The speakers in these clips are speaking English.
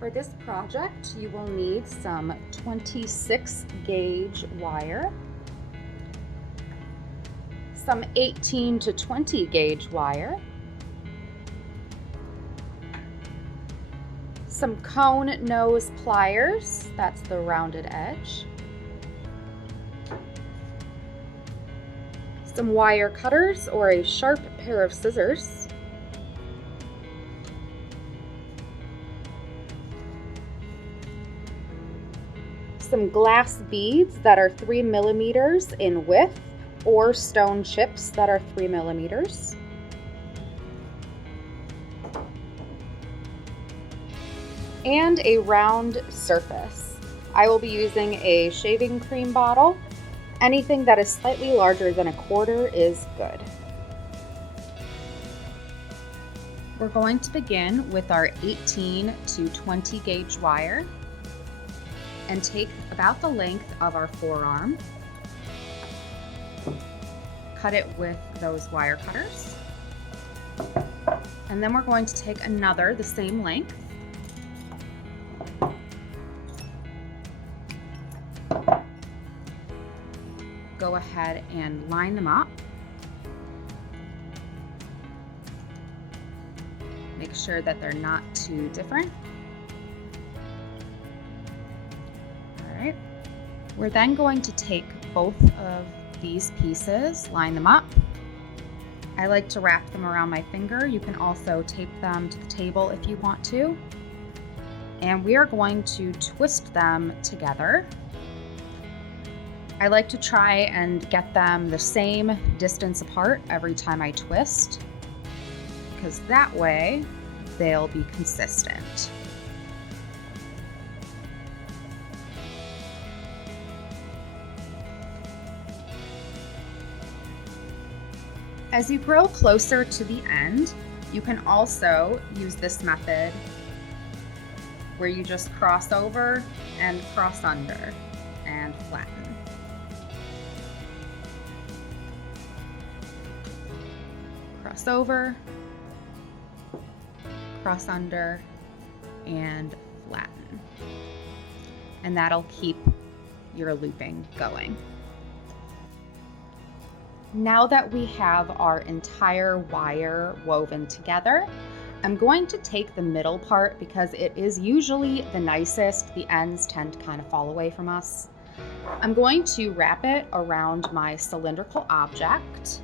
For this project, you will need some 26 gauge wire, some 18 to 20 gauge wire, some cone nose pliers, that's the rounded edge, some wire cutters or a sharp pair of scissors, some glass beads that are 3 millimeters in width or stone chips that are 3 millimeters, and a round surface. I will be using a shaving cream bottle. Anything that is slightly larger than a quarter is good. We're going to begin with our 18 to 20 gauge wire and take about the length of our forearm. Cut it with those wire cutters. And then we're going to take another the same length. Go ahead and line them up. Make sure that they're not too different. All right. We're then going to take both of these pieces, line them up. I like to wrap them around my finger. You can also tape them to the table if you want to. And we are going to twist them together. I like to try and get them the same distance apart every time I twist, because that way they'll be consistent. As you grow closer to the end, you can also use this method where you just cross over and cross under and flatten. Cross over, cross under, and flatten. And that'll keep your looping going. Now that we have our entire wire woven together, I'm going to take the middle part because it is usually the nicest. The ends tend to kind of fall away from us. I'm going to wrap it around my cylindrical object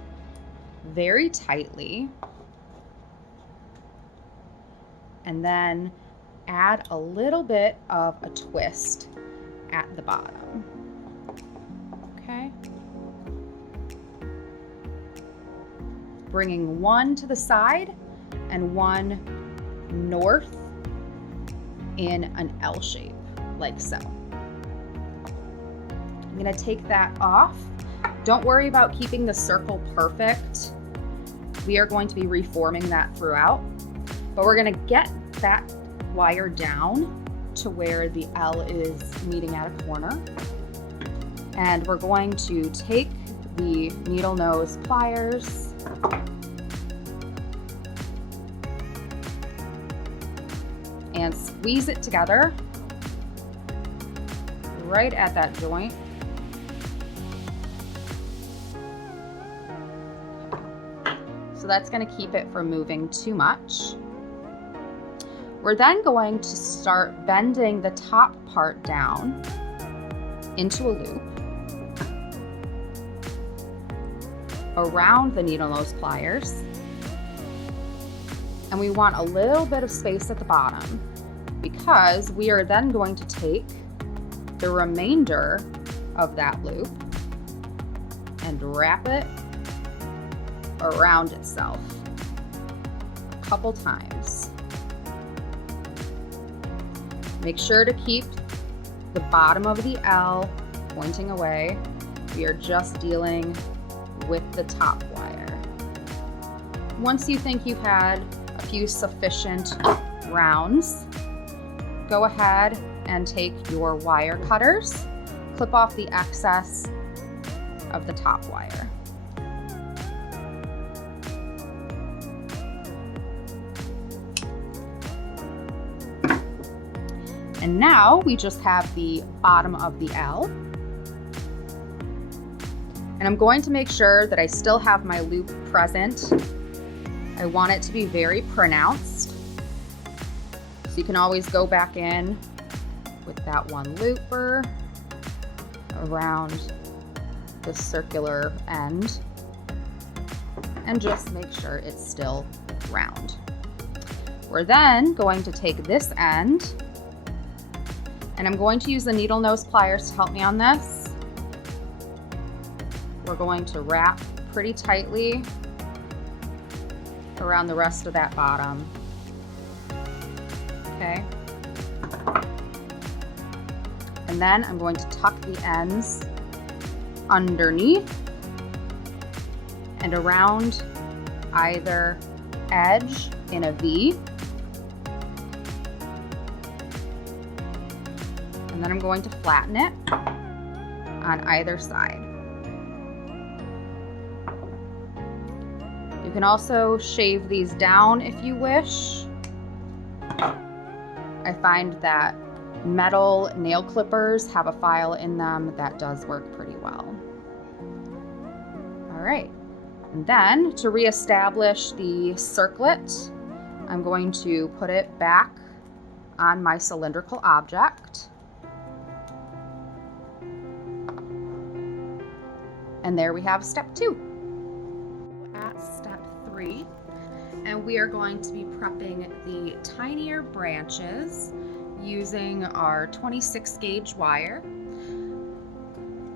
very tightly, and then add a little bit of a twist at the bottom. Okay. Bringing one to the side and one north in an L shape, like so. I'm gonna take that off. Don't worry about keeping the circle perfect. We are going to be reforming that throughout, but we're gonna get that wire down to where the L is meeting at a corner. And we're going to take the needle nose pliers and squeeze it together right at that joint. So that's going to keep it from moving too much. We're then going to start bending the top part down into a loop around the needle nose pliers. And we want a little bit of space at the bottom because we are then going to take the remainder of that loop and wrap it around itself a couple times. Make sure to keep the bottom of the L pointing away. We are just dealing with the top wire. Once you think you've had a few sufficient rounds, go ahead and take your wire cutters, clip off the excess of the top wire. And now we just have the bottom of the L. And I'm going to make sure that I still have my loop present. I want it to be very pronounced. So you can always go back in with that one looper around the circular end and just make sure it's still round. We're then going to take this end, and I'm going to use the needle nose pliers to help me on this. We're going to wrap pretty tightly around the rest of that bottom. Okay. And then I'm going to tuck the ends underneath and around either edge in a V. And then I'm going to flatten it on either side. You can also shave these down if you wish. I find that metal nail clippers have a file in them that does work pretty well. All right, and then to reestablish the circlet, I'm going to put it back on my cylindrical object. And there we have step 2. At step 3, and we are going to be prepping the Tinier Branches using our 26 gauge wire.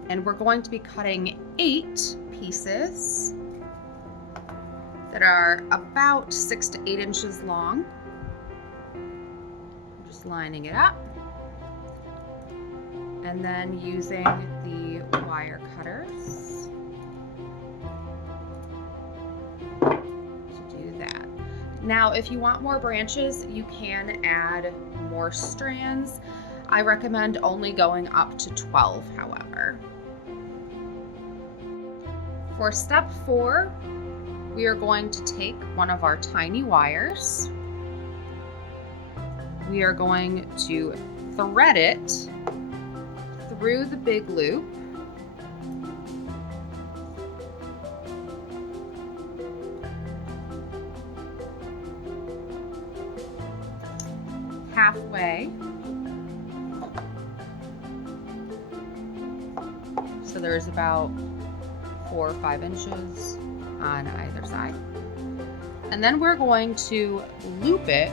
And we're going to be cutting 8 pieces that are about 6 to 8 inches long. I'm just lining it up. And then using the wire cutters to do that. Now, if you want more branches, you can add more strands. I recommend only going up to 12, however. For step 4, we are going to take one of our tiny wires. We are going to thread it through the big loop. Halfway. So there's about 4 or 5 inches on either side. And then we're going to loop it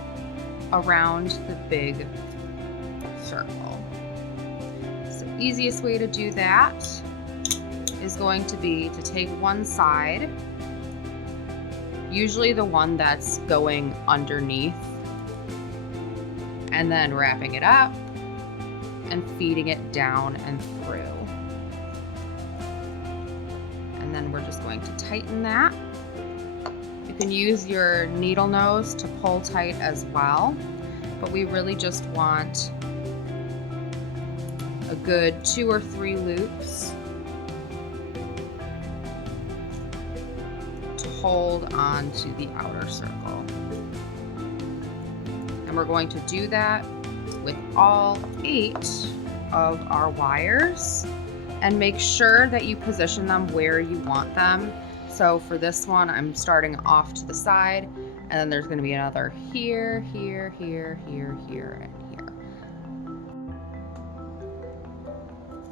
around the big circle. So the easiest way to do that is going to be to take one side, usually the one that's going underneath, and then wrapping it up and feeding it down and through. And then we're just going to tighten that. You can use your needle nose to pull tight as well, but we really just want a good 2 or 3 loops to hold on to the outer circle. And we're going to do that with all 8 of our wires, and make sure that you position them where you want them. So for this one, I'm starting off to the side, and then there's going to be another here, here, here, here, here, and here.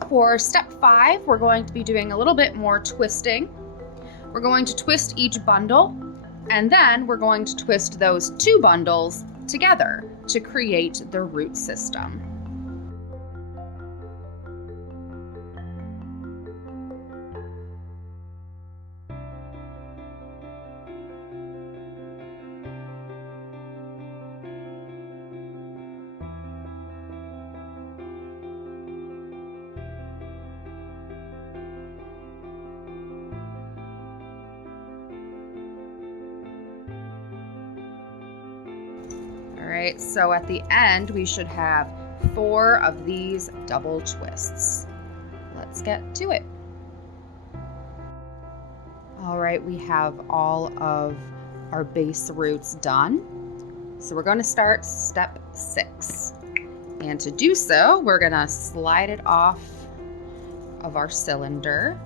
For step 5, we're going to be doing a little bit more twisting. We're going to twist each bundle, and then we're going to twist those 2 bundles together to create the root system. All right, so at the end, we should have 4 of these double twists. Let's get to it. All right, we have all of our base roots done. So we're going to start step 6. And to do so, we're gonna slide it off of our cylinder.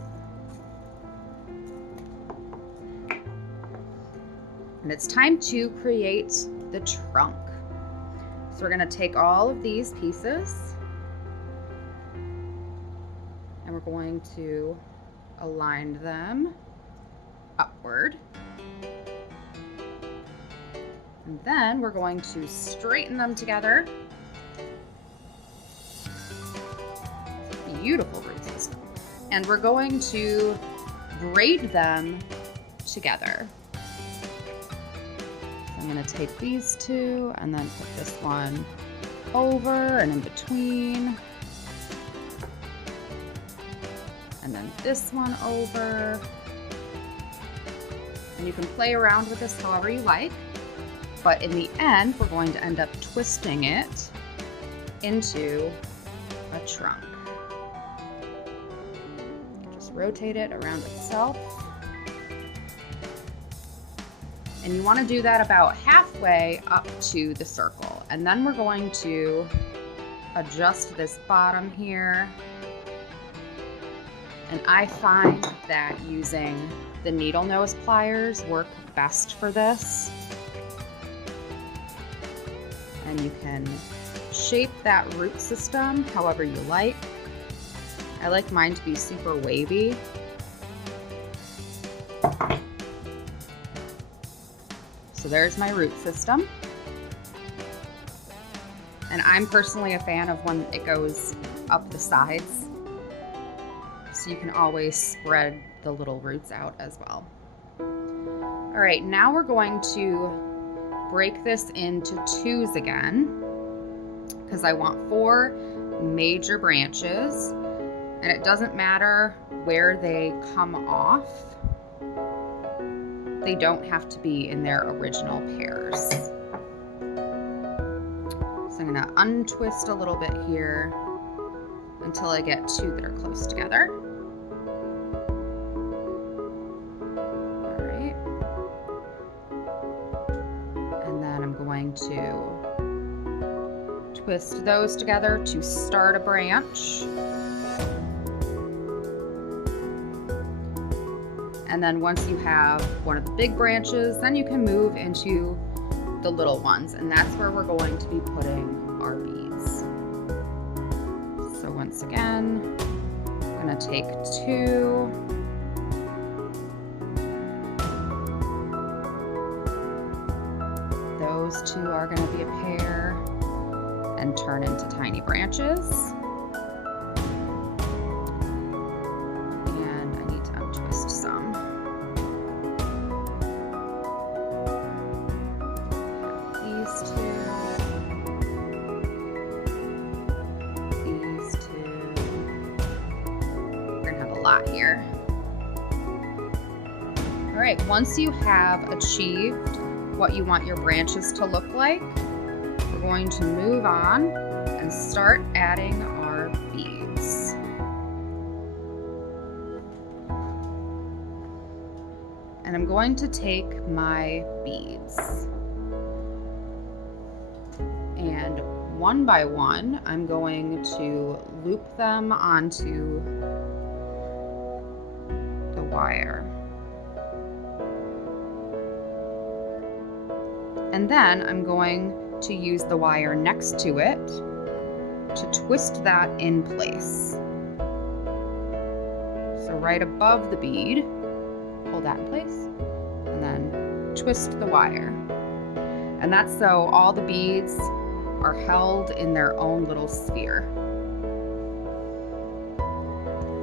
And it's time to create the trunk. So we're gonna take all of these pieces and we're going to align them upward. And then we're going to straighten them together. Beautiful root system. And we're going to braid them together. I'm going to take these two and then put this one over and in between. And then this one over. And you can play around with this however you like. But in the end, we're going to end up twisting it into a trunk. Just rotate it around itself. And you want to do that about halfway up to the circle. And then we're going to adjust this bottom here. And I find that using the needle nose pliers work best for this. And you can shape that root system however you like. I like mine to be super wavy. So there's my root system. And I'm personally a fan of when it goes up the sides. So you can always spread the little roots out as well. All right, now we're going to break this into twos again because I want 4 major branches, and it doesn't matter where they come off. They don't have to be in their original pairs. So I'm gonna untwist a little bit here until I get 2 that are close together. To twist those together to start a branch. And then once you have one of the big branches, then you can move into the little ones, and that's where we're going to be putting our beads. So once again, I'm going to take 2. Those 2 are going to be a pair and turn into tiny branches. And I need to untwist some. These 2. We're going to have a lot here. All right, once you have achieved what you want your branches to look like, we're going to move on and start adding our beads. And I'm going to take my beads and one by one I'm going to loop them onto the wire. And then I'm going to use the wire next to it to twist that in place. So right above the bead, hold that in place, and then twist the wire. And that's so all the beads are held in their own little sphere.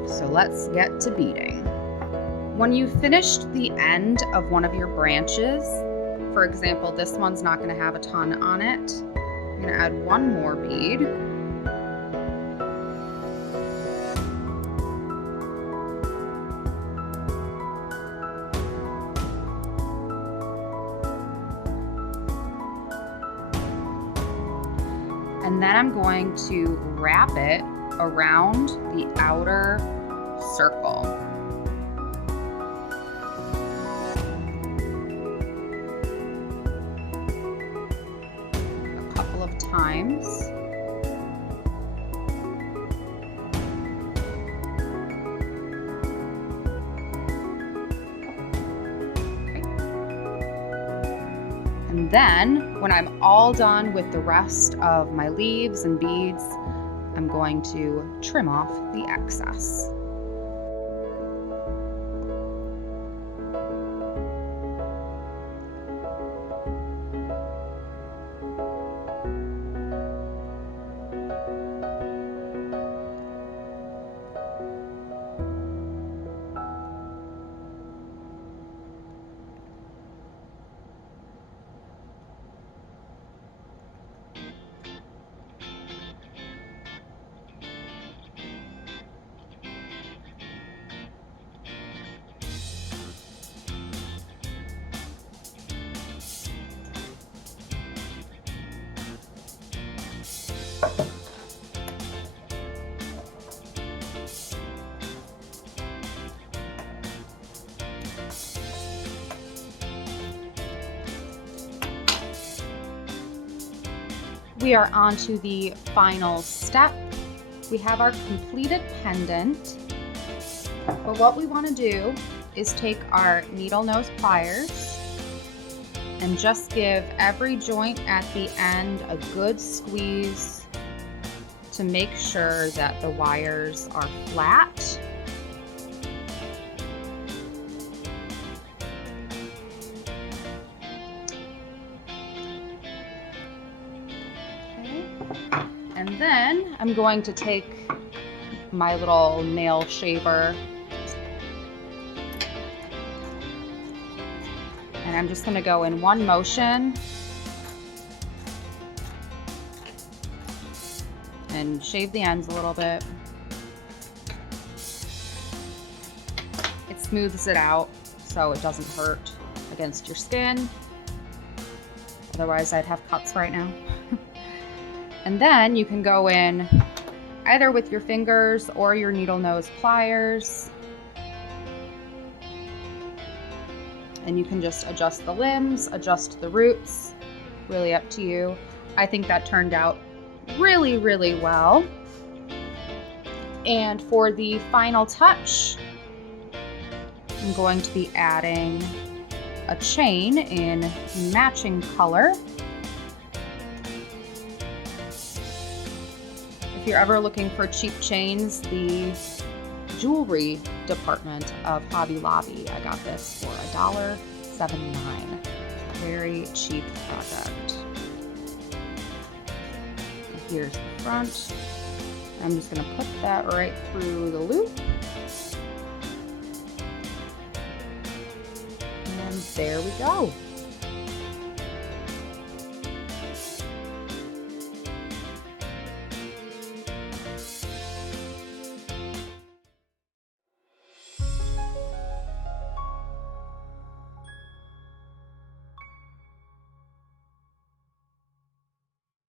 So let's get to beading. When you've finished the end of one of your branches, for example, this one's not going to have a ton on it, I'm going to add one more bead. And then I'm going to wrap it around the outer circle. A couple of times. And then when I'm all done with the rest of my leaves and beads, I'm going to trim off the excess. We are on to the final step. We have our completed pendant, but what we want to do is take our needle nose pliers and just give every joint at the end a good squeeze to make sure that the wires are flat. And then I'm going to take my little nail shaver and I'm just going to go in one motion and shave the ends a little bit. It smooths it out so it doesn't hurt against your skin. Otherwise I'd have cuts right now. And then you can go in either with your fingers or your needle nose pliers. And you can just adjust the limbs, adjust the roots, really up to you. I think that turned out really, really well. And for the final touch, I'm going to be adding a chain in matching color. If you're ever looking for cheap chains, the jewelry department of Hobby Lobby, I got this for $1.79. Very cheap product. And here's the front. I'm just going to put that right through the loop. And there we go.